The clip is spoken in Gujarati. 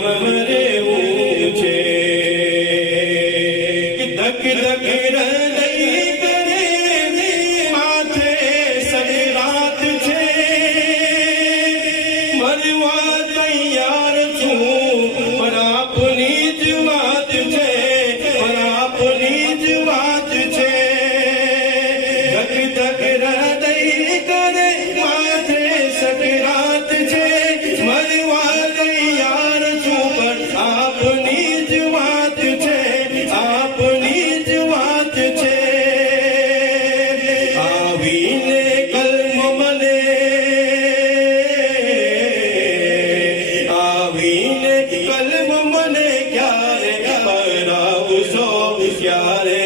નામ રહેવું છે. ધક ધક હૃદય કરે માથે સકરાત છે. મરવા તૈયાર છું પણ આપની જ વાત છે, પણ આપની જ વાત છે. ધક ધક હૃદય કરે માથે સકરાત છે. મરવા તૈયાર છું પણ આપની જ વાત છે, આપની જ વાત છે. આવીને કલમ મને, આવીને કલમ મને ક્યારે પરાવશો, ક્યારે